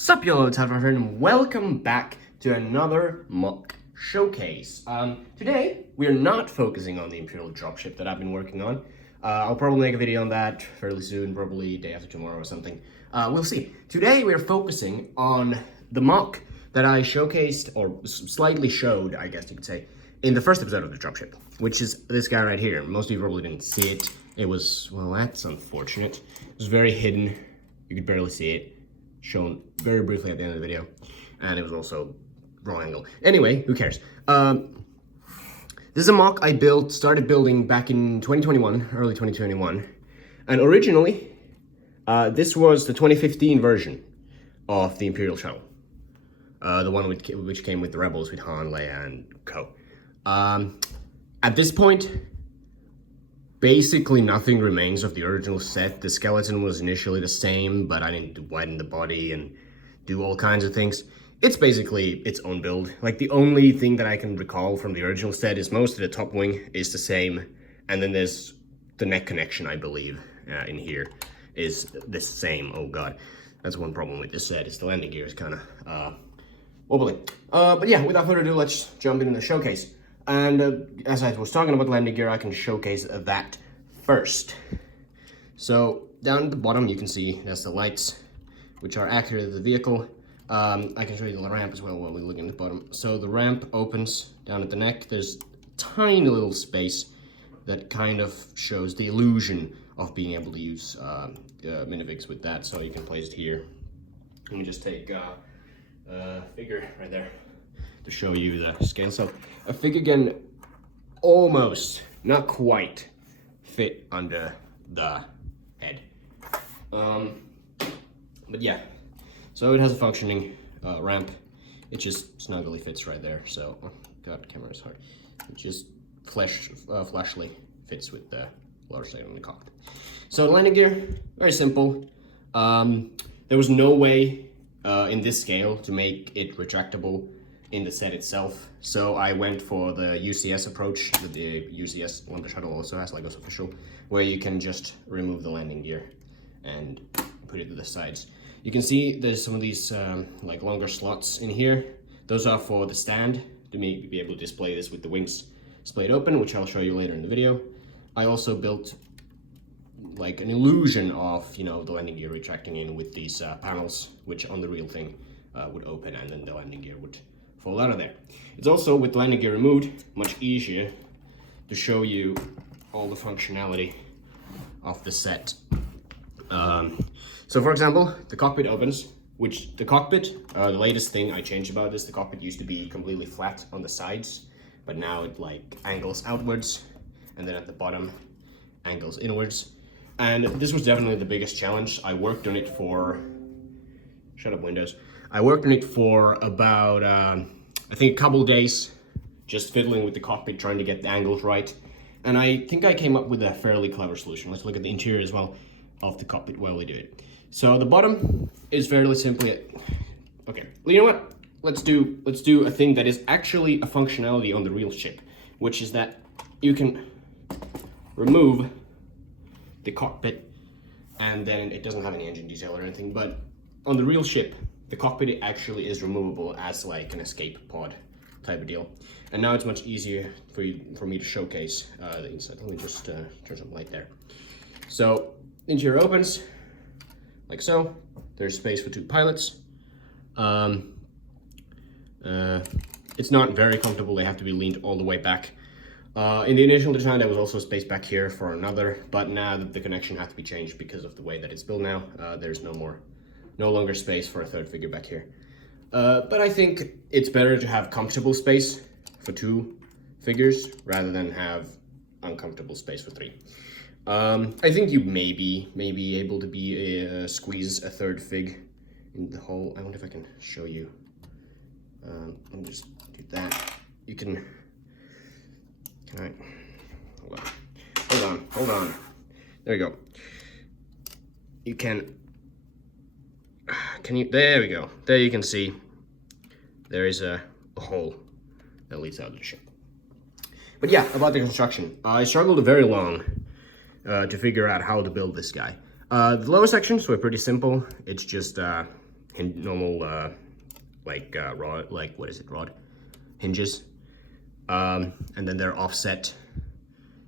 Sup y'all, it's my friend, and welcome back to another mock showcase. Today, we're not focusing on the Imperial dropship that I've been working on. I'll probably make a video on that fairly soon, probably day after tomorrow or something. We'll see. Today, we're focusing on the mock that I showcased, or slightly showed, I guess you could say, in the first episode of the dropship, which is this guy right here. Most of you probably didn't see it. It was, well, that's unfortunate. It was very hidden. You could barely see it. Shown very briefly at the end of the video, and it was also wrong angle. Anyway, who cares? This is a mock I started building back in 2021, early 2021, and originally this was the 2015 version of the Imperial Shuttle, the one which came with the Rebels with Han, Leia, and Co. At this point, basically nothing remains of the original set. The skeleton was initially the same, but I didn't widen the body and do all kinds of things. It's basically its own build. Like, the only thing that I can recall from the original set is most of the top wing is the same, and then there's the neck connection, I believe, in here is the same. Oh god, that's one problem with this set, is the landing gear is kind of wobbly. But yeah, without further ado, let's jump into the showcase. And as I was talking about landing gear, I can showcase that first. So down at the bottom, you can see that's the lights, which are accurate to the vehicle. I can show you the ramp as well while we look at the bottom. So the ramp opens down at the neck. There's a tiny little space that kind of shows the illusion of being able to use minifigs with that. So you can place it here. Let me just take a figure right there to show you the scale. So a figure can almost, not quite, fit under the head. But yeah, so it has a functioning ramp. It just snugly fits right there. So, oh god, camera's hard. It just flashly fits with the large side on the cockpit. So the landing gear, very simple. There was no way in this scale to make it retractable in the set itself, so I went for the UCS approach that the UCS Lambda shuttle also has, like us official, where you can just remove the landing gear and put it to the sides. You can see there's some of these like longer slots in here. Those are for the stand to be able to display this with the wings splayed open, which I'll show you later in the video. I also built like an illusion of, you know, the landing gear retracting in with these panels, which on the real thing would open, and then the landing gear would fall out of there. It's also, with landing gear removed, much easier to show you all the functionality of the set. So for example, the cockpit opens, which the cockpit, the latest thing I changed about this, the cockpit used to be completely flat on the sides, but now it like angles outwards, and then at the bottom angles inwards. And this was definitely the biggest challenge. I worked on it for, shut up Windows. I worked on it for about, I think a couple days, just fiddling with the cockpit, trying to get the angles right. And I think I came up with a fairly clever solution. Let's look at the interior as well of the cockpit while we do it. So the bottom is fairly simply, okay, well, you know what? Let's do a thing that is actually a functionality on the real ship, which is that you can remove the cockpit, and then it doesn't have any engine detail or anything, but on the real ship, the cockpit actually is removable as like an escape pod type of deal. And now it's much easier for me to showcase the inside. Let me just turn some light there. So interior opens like so. There's space for two pilots. It's not very comfortable. They have to be leaned all the way back. In the initial design, there was also space back here for another, but now that the connection had to be changed because of the way that it's built now, there's no longer space for a third figure back here. But I think it's better to have comfortable space for two figures rather than have uncomfortable space for three. I think you may be able to squeeze a third fig in the hole. I wonder if I can show you. Let me just do that. You can I? Hold on. There you go. You can you, there we go. There you can see there is a hole that leads out of the ship. But yeah, about the construction. I struggled very long to figure out how to build this guy. The lower sections were pretty simple. It's just normal rod, rod hinges, and then they're offset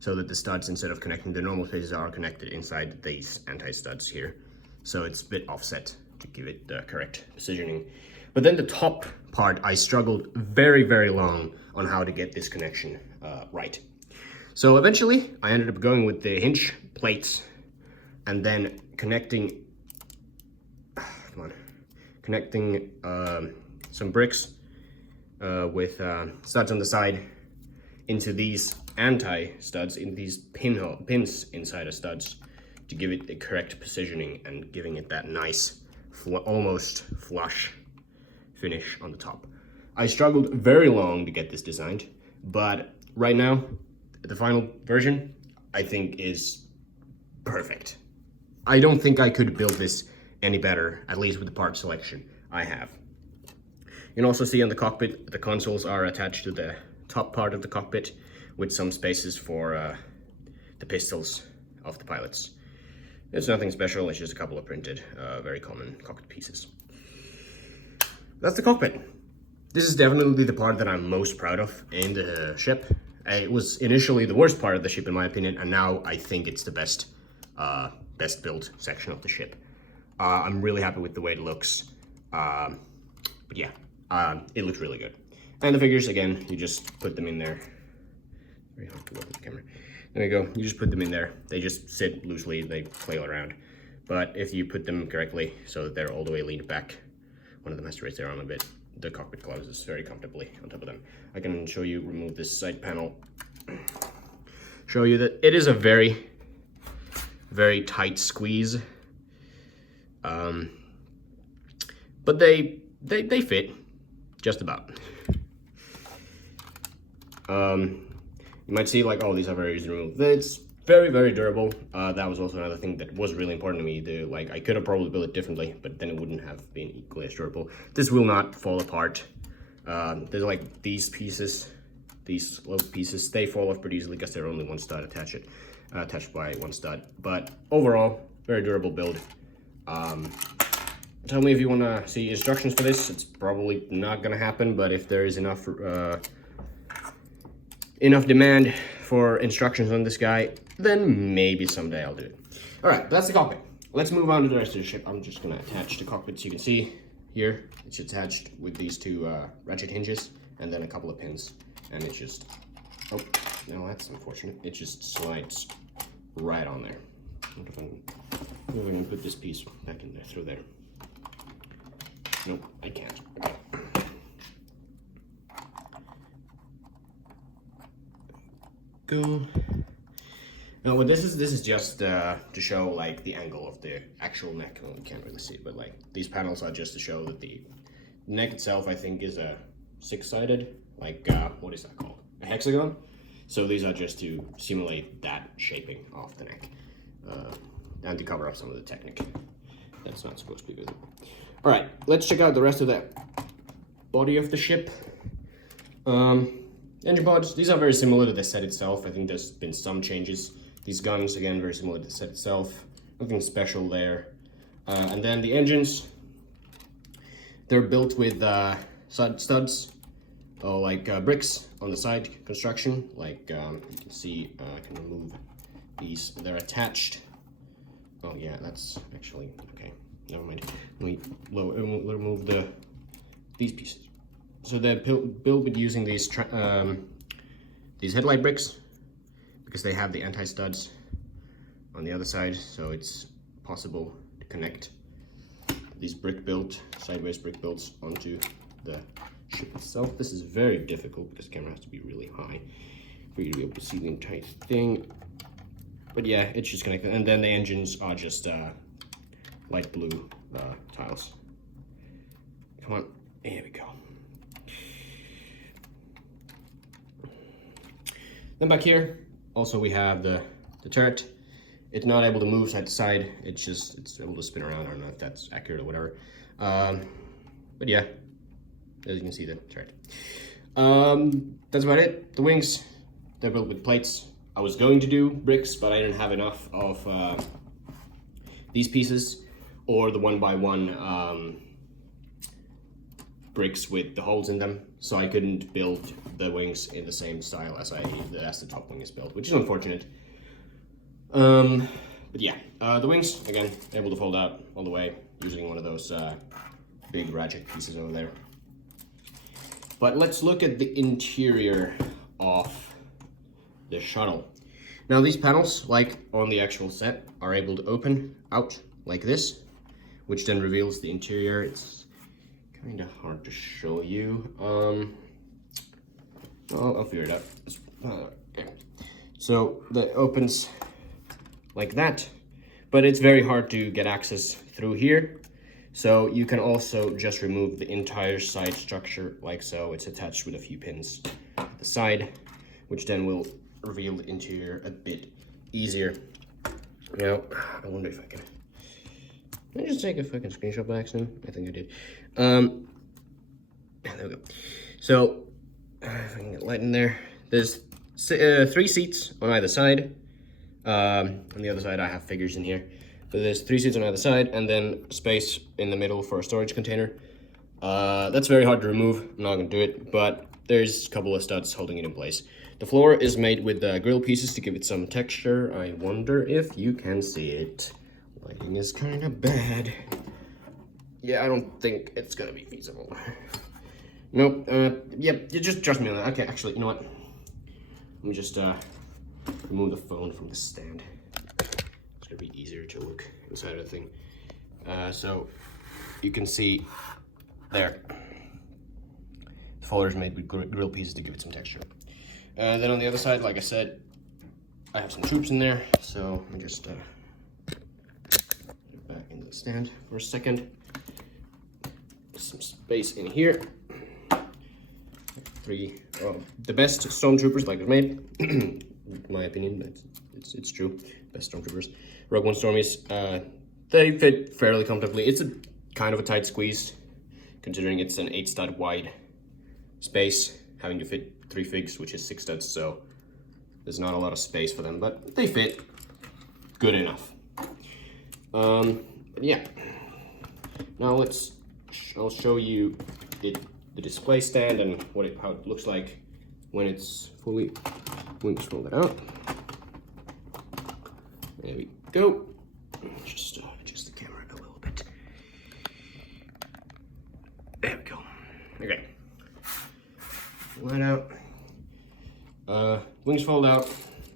so that the studs, instead of connecting the normal spaces, are connected inside these anti-studs here. So it's a bit offset to give it the correct positioning. But then the top part, I struggled very, very long on how to get this connection right. So eventually I ended up going with the hinge plates and then connecting some bricks with studs on the side into these anti-studs, in these pins inside the studs, to give it the correct positioning and giving it that nice, almost flush finish on the top. I struggled very long to get this designed, but right now, the final version, I think, is perfect. I don't think I could build this any better, at least with the part selection I have. You can also see on the cockpit, the consoles are attached to the top part of the cockpit with some spaces for the pistols of the pilots. It's nothing special, it's just a couple of printed, very common cockpit pieces. That's the cockpit. This is definitely the part that I'm most proud of in the ship. It was initially the worst part of the ship in my opinion, and now I think it's the best built section of the ship. I'm really happy with the way it looks. But yeah, it looks really good. And the figures, again, you just put them in there. Very hard to look at the camera. There you go, you just put them in there. They just sit loosely, they flail around. But if you put them correctly so that they're all the way leaned back, one of them has to raise their arm a bit, the cockpit closes very comfortably on top of them. I can show you, remove this side panel, show you that it is a very, very tight squeeze. But they fit, just about. You might see like, oh, these are very easy to remove. It's very, very durable. That was also another thing that was really important to me. Like, I could have probably built it differently, but then it wouldn't have been equally as durable. This will not fall apart. There's like these pieces, these little pieces, they fall off pretty easily because they're only one stud attached by one stud. But overall, very durable build. Tell me if you want to see instructions for this. It's probably not going to happen, but if there is enough demand for instructions on this guy, then maybe someday I'll do it. All right, that's the cockpit. Let's move on to the rest of the ship. I'm just going to attach the cockpit so you can see here. It's attached with these two ratchet hinges and then a couple of pins. And it's just, oh, no, that's unfortunate. It just slides right on there. What if I'm going to put this piece back in there, through there. Nope, I can't. Okay. Go. No, but this is just to show like the angle of the actual neck. Well, you can't really see it, but like these panels are just to show that the neck itself, I think, is a six-sided, like what is that called? A hexagon. So these are just to simulate that shaping of the neck, and to cover up some of the technique that's not supposed to be visible. All right, let's check out the rest of the body of the ship. Engine pods, these are very similar to the set itself. I think there's been some changes. These guns, again, very similar to the set itself. Nothing special there. And then the engines, they're built with studs, or like bricks on the side construction. Like you can see, I can remove these. They're attached. Oh yeah, that's actually, okay, never mind. Let me remove these pieces. So they're built with using these headlight bricks because they have the anti-studs on the other side, so it's possible to connect these sideways brick builds onto the ship itself. This is very difficult because the camera has to be really high for you to be able to see the entire thing. But yeah, it's just connected. And then the engines are just light blue tiles. Come on, here we go. Then back here, also we have the turret. It's not able to move side to side. It's able to spin around. I don't know if that's accurate or whatever. But yeah, as you can see, the turret. That's about it. The wings, they're built with plates. I was going to do bricks, but I didn't have enough of these pieces or the 1x1 bricks with the holes in them, so I couldn't build the wings in the same style as the top wing is built, which is unfortunate. But yeah, the wings, again, able to fold out all the way using one of those big ratchet pieces over there. But let's look at the interior of the shuttle. Now these panels, like on the actual set, are able to open out like this, which then reveals the interior. It's kind of hard to show you. I'll figure it out. Okay. So that opens like that, but it's very hard to get access through here. So you can also just remove the entire side structure like so. It's attached with a few pins at the side, which then will reveal the interior a bit easier. Now, I wonder if I can just take a fucking screenshot by accident? I think I did. There we go. So, if I can get light in there. There's 3 seats on either side. On the other side, I have figures in here. But there's 3 seats on either side, and then space in the middle for a storage container. That's very hard to remove. I'm not gonna do it, but there's a couple of studs holding it in place. The floor is made with grill pieces to give it some texture. I wonder if you can see it. Lighting is kind of bad. Yeah, I don't think it's gonna be feasible. Nope. Yep. You just trust me on that. Okay. Actually, you know what? Let me just remove the phone from the stand. It's gonna be easier to look inside of the thing. So you can see there. The folder is made with grill pieces to give it some texture. Then on the other side, like I said, I have some troops in there. So let me just get back into the stand for a second. Some space in here. 3 the best stormtroopers, like I've made, in my opinion. It's true. Best stormtroopers. Rogue One Stormies. They fit fairly comfortably. It's a kind of a tight squeeze, considering it's an 8 stud wide space, having to fit 3 figs, which is 6 studs. So there's not a lot of space for them, but they fit good enough. Yeah. Now I'll show you the display stand and how it looks like when it's fully wings folded out. There we go. Just adjust the camera a little bit. There we go. Okay. Line out. Wings fold out.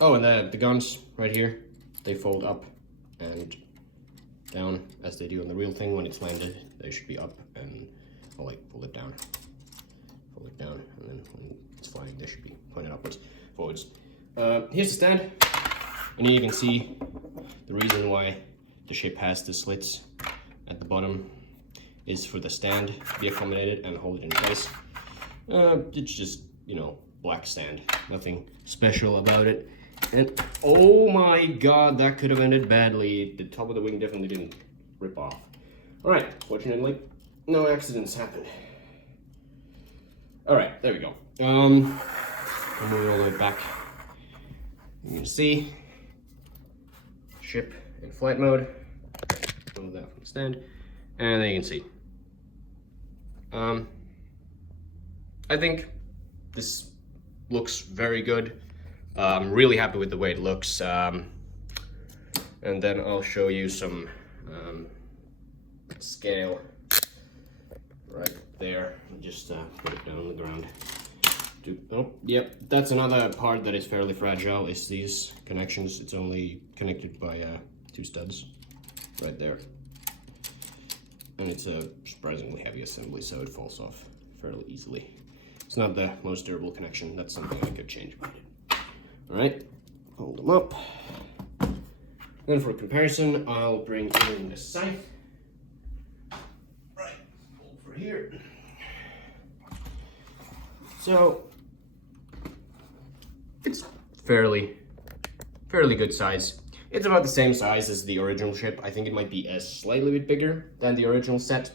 Oh, and the guns right here, they fold up and down as they do on the real thing. When it's landed, they should be up, and I'll like pull it down, and then when it's flying, they should be pointed upwards, forwards. Here's the stand, and you can see the reason why the ship has the slits at the bottom is for the stand to be accommodated and hold it in place. It's just, black sand, nothing special about it. And oh my god, that could have ended badly. The top of the wing definitely didn't rip off. Alright, fortunately, no accidents happened. Alright, there we go. I'll move it all the way back. You can see ship in flight mode. Move that from the stand. And then you can see. I think this looks very good. I'm really happy with the way it looks. And then I'll show you some scale right there. Just put it down on the ground. Oh, yep, that's another part that is fairly fragile, is these connections. It's only connected by 2 studs right there. And it's a surprisingly heavy assembly, so it falls off fairly easily. It's not the most durable connection. That's something I could change about it. All right, hold them up. Then for comparison, I'll bring in the scythe. Right, over here. So it's fairly good size. It's about the same size as the original ship. I think it might be a slightly bit bigger than the original set.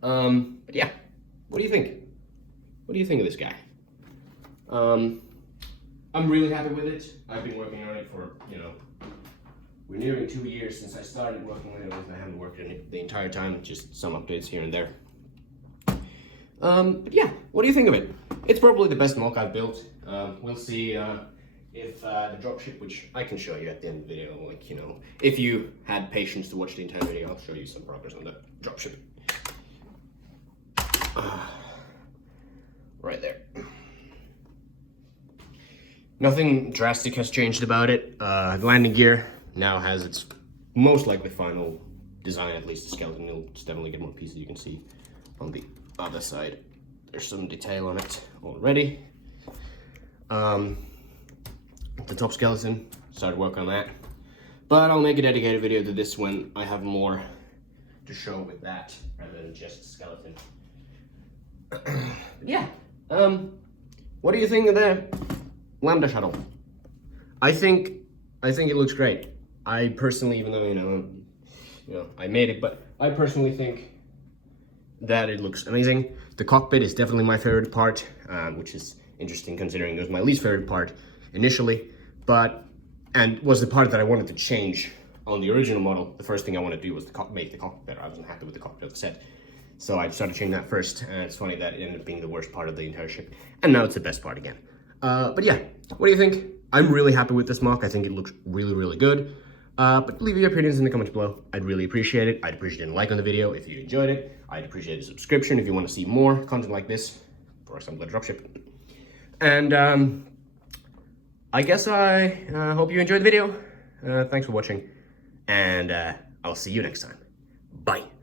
But yeah, what do you think? What do you think of this guy? I'm really happy with it. I've been working on it for, we're nearing 2 years since I started working with it. I haven't worked on it the entire time, just some updates here and there. But yeah, what do you think of it? It's probably the best MOC I've built. We'll see if the dropship, which I can show you at the end of the video, like, you know, if you had patience to watch the entire video, I'll show you some progress on the dropship. Right there. Nothing drastic has changed about it. The landing gear now has its most likely final design, at least the skeleton. It'll definitely get more pieces. You can see on the other side there's some detail on it already. The top skeleton, started work on that, but I'll make a dedicated video to this when I have more to show with that rather than just skeleton. Yeah, what do you think of the Lambda shuttle? I think it looks great. I personally, even though you know I made it, but I personally think that it looks amazing. The cockpit is definitely my favorite part, which is interesting considering it was my least favorite part initially, and was the part that I wanted to change on the original model. The first thing I wanted to do was make the cockpit better. I wasn't happy with the cockpit of the set, so I started changing that first, and it's funny that it ended up being the worst part of the entire ship, and now it's the best part again. But yeah, what do you think? I'm really happy with this MOC. I think it looks really, really good. But leave your opinions in the comments below. I'd really appreciate it. I'd appreciate a like on the video if you enjoyed it. I'd appreciate a subscription if you want to see more content like this, for example, the dropship. And I guess I hope you enjoyed the video. Thanks for watching, and I'll see you next time. Bye.